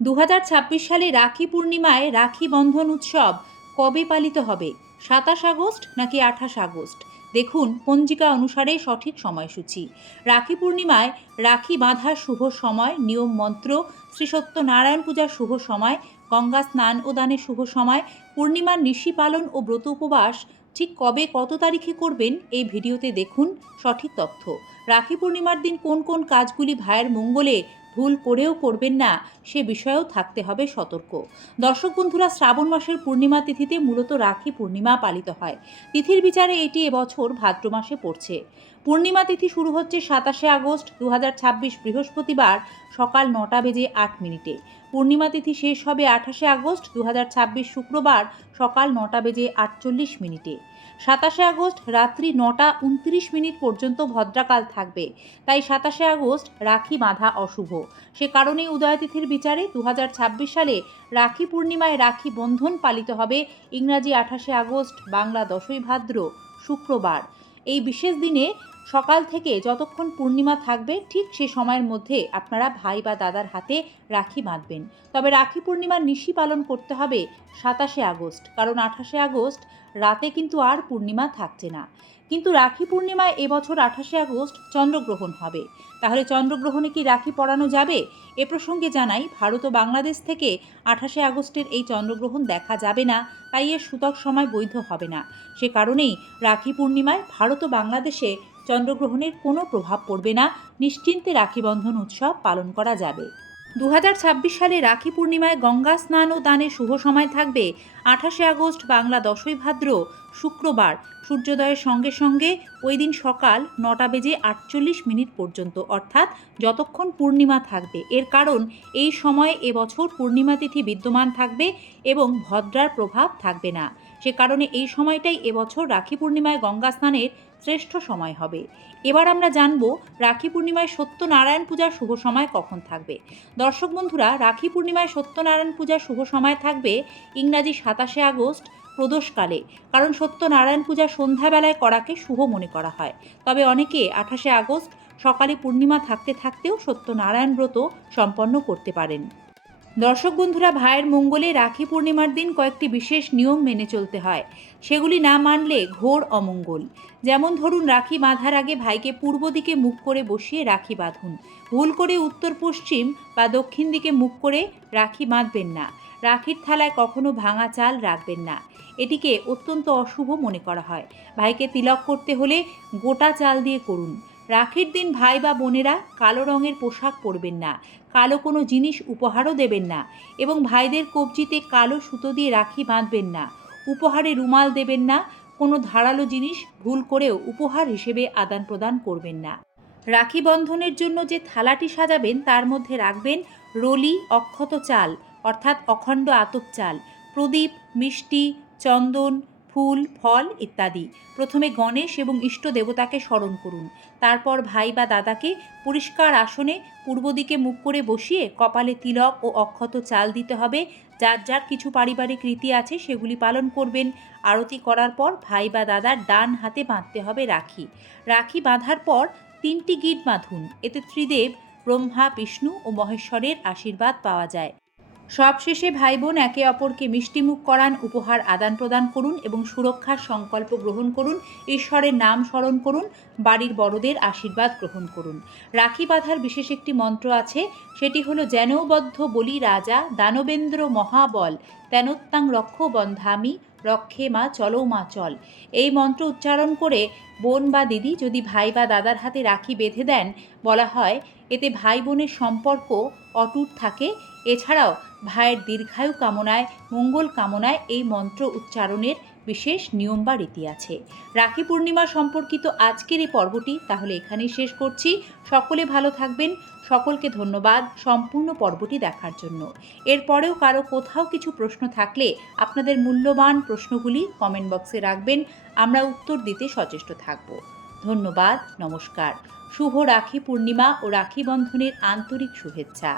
2026 সালে রাখি পূর্ণিমায় রাখি বন্ধন উৎসব কবে পালিত হবে? 27 আগস্ট নাকি 28 আগস্ট? দেখুন পঞ্জিকা অনুসারে সঠিক সময়সূচি। রাখি পূর্ণিমায় রাখি বাঁধার শুভ সময়, নিয়ম মন্ত্র, শ্রী সত্যনারায়ণ পূজার শুভ সময়, গঙ্গা স্নান ও দানের শুভ সময়, পূর্ণিমার নিশি পালন ও ব্রত উপবাস ঠিক কবে কত তারিখে করবেন এই ভিডিওতে দেখুন সঠিক তথ্য। রাখি পূর্ণিমার দিন কোন কোন কাজগুলি ভাইয়ের মঙ্গলে ভুল করেও করবেন না সে বিষয়েও থাকতে হবে সতর্ক। দর্শক বন্ধুরা, শ্রাবণ মাসের পূর্ণিমা তিথিতে মূলত রাখি পূর্ণিমা পালিত হয়। তিথির বিচারে এটি এবছর ভাদ্র মাসে পড়ছে। পূর্ণিমা তিথি শুরু হচ্ছে 27 আগস্ট 2026 বৃহস্পতিবার সকাল 9:08। পূর্ণিমা তিথি শেষ হবে 28 আগস্ট 2026 শুক্রবার সকাল 9:48। 27 আগস্ট রাত্রি 9:29 পর্যন্ত ভদ্রাকাল থাকবে, তাই 27 আগস্ট রাখি বাঁধা অশুভ। সে কারণেই উদয়তিথির বিচারে 2026 সালে রাখি পূর্ণিমায় রাখি বন্ধন পালিত হবে ইংরাজি 28 আগস্ট, বাংলা 10ই ভাদ্র শুক্রবার। এই বিশেষ দিনে সকাল থেকে যতক্ষণ পূর্ণিমা থাকবে ঠিক সে সময়ের মধ্যে আপনারা ভাই বা দাদার হাতে রাখি বাঁধবেন। তবে রাখি পূর্ণিমার নিশি পালন করতে হবে 27 আগস্ট, কারণ 28 আগস্ট রাতে কিন্তু আর পূর্ণিমা থাকছে না। কিন্তু রাখি পূর্ণিমায় এবছর 28 আগস্ট চন্দ্রগ্রহণ হবে। তাহলে চন্দ্রগ্রহণে কি রাখি পরানো যাবে? এ প্রসঙ্গে জানাই, ভারত ও বাংলাদেশ থেকে 28 আগস্টের এই চন্দ্রগ্রহণ দেখা যাবে না, তাই এর সূতক সময় বৈধ হবে না। সে কারণেই রাখি পূর্ণিমায় ভারত ও বাংলাদেশে চন্দ্রগ্রহণের কোনো প্রভাব পড়বে না, নিশ্চিন্তে রাখি বন্ধন উৎসব পালন করা যাবে। 2026 সালে রাখি পূর্ণিমায় গঙ্গা স্নান ও দানের শুভ সময় থাকবে 28 আগস্ট, বাংলা 10ই ভাদ্র শুক্রবার সূর্যোদয়ের সঙ্গে সঙ্গে ওই দিন সকাল 9:48 পর্যন্ত, অর্থাৎ যতক্ষণ পূর্ণিমা থাকবে। এর কারণ এই সময়ে এবছর পূর্ণিমা তিথি বিদ্যমান থাকবে এবং ভদ্রার প্রভাব থাকবে না। সে কারণে এই সময়টাই এবছর রাখি পূর্ণিমায় গঙ্গা স্নানের শ্রেষ্ঠ সময় হবে। এবার আমরা জানব রাখি পূর্ণিমায় সত্যনারায়ণ পূজার শুভ সময় কখন থাকবে। দর্শক বন্ধুরা, রাখি পূর্ণিমায় সত্যনারায়ণ পূজার শুভ সময় থাকবে ইংরাজি 27 আগস্ট প্রদোষকালে, কারণ সত্যনারায়ণ পূজা সন্ধ্যাবেলায় করাকে শুভ মনে করা হয়। তবে অনেকে 28 আগস্ট সকালে পূর্ণিমা থাকতে থাকতেও সত্যনারায়ণ ব্রত সম্পন্ন করতে পারেন। দর্শক বন্ধুরা, ভাইয়ের মঙ্গলে রাখি পূর্ণিমার দিন কয়েকটি বিশেষ নিয়ম মেনে চলতে হয়। সেগুলি না মানলে ঘোর অমঙ্গল। যেমন ধরুন, রাখি বাঁধার আগে ভাইকে পূর্ব দিকে মুখ করে বসিয়ে রাখি বাঁধুন। ভুল করে উত্তর পশ্চিম বা দক্ষিণ দিকে মুখ করে রাখি বাঁধবেন না। রাখির থালায় কখনো ভাঙা চাল রাখবেন না, এটিকে অত্যন্ত অশুভ মনে করা হয়। ভাইকে তিলক করতে হলে গোটা চাল দিয়ে করুন। রাখির দিন ভাই বা বোনেরা কালো রঙের পোশাক পরবেন না, কালো কোনো জিনিস উপহারও দেবেন না এবং ভাইদের কবজিতে কালো সুতো দিয়ে রাখি বাঁধবেন না। উপহারে রুমাল দেবেন না, কোনো ধারালো জিনিস ভুল করেও উপহার হিসেবে আদান প্রদান করবেন না। রাখি বন্ধনের জন্য যে থালাটি সাজাবেন তার মধ্যে রাখবেন রলি, অক্ষত চাল অর্থাৎ অখণ্ড আতপ চাল, প্রদীপ, মিষ্টি, চন্দন, ফুল, ফল ইত্যাদি। প্রথমে গণেশ এবং ইষ্ট দেবতাকে স্মরণ করুন। তারপর ভাই বা দাদাকে পরিষ্কার আসনে পূর্ব দিকে মুখ করে বসিয়ে কপালে তিলক ও অক্ষত চাল দিতে হবে। যার যার কিছু পারিবারিক রীতি আছে সেগুলি পালন করবেন। আরতি করার পর ভাই বা দাদার ডান হাতে বাঁধতে হবে রাখি। রাখি বাঁধার পর 3টি গিঁট বাঁধুন, এতে ত্রিদেব ব্রহ্মা, বিষ্ণু ও মহেশ্বরের আশীর্বাদ পাওয়া যায়। সবশেষে ভাই বোন একে অপরকে মিষ্টিমুখ করান, উপহার আদান প্রদান করুন এবং সুরক্ষার সংকল্প গ্রহণ করুন। ঈশ্বরের নাম স্মরণ করুন, বাড়ির বড়দের আশীর্বাদ গ্রহণ করুন। রাখি বাঁধার বিশেষ একটি মন্ত্র আছে, সেটি হলো যেনবদ্ধ বলি রাজা দানবেন্দ্র মহাবল তেনোত্তাং রক্ষ বন্ধামি রক্ষে মা চলো মা চল। এই মন্ত্র উচ্চারণ করে বোন বা দিদি যদি ভাই বা দাদার হাতে রাখি বেঁধে দেন, বলা হয় এতে ভাই বোনের সম্পর্ক অটুট থাকে। এছাড়াও ভাইয়ের দীর্ঘায়ু কামনায়, মঙ্গল কামনায় এই মন্ত্র উচ্চারণের বিশেষ নিয়ম বা রীতি আছে। রাখি পূর্ণিমা সম্পর্কিত আজকের এই পর্বটি তাহলে এখানেই শেষ করছি। সকলে ভালো থাকবেন। সকলকে ধন্যবাদ সম্পূর্ণ পর্বটি দেখার জন্য। এরপরেও কারো কোথাও কিছু প্রশ্ন থাকলে আপনাদের মূল্যবান প্রশ্নগুলি কমেন্ট বক্সে রাখবেন, আমরা উত্তর দিতে সচেষ্ট থাকব। ধন্যবাদ, নমস্কার। শুভ রাখি পূর্ণিমা ও রাখি বন্ধনের আন্তরিক শুভেচ্ছা।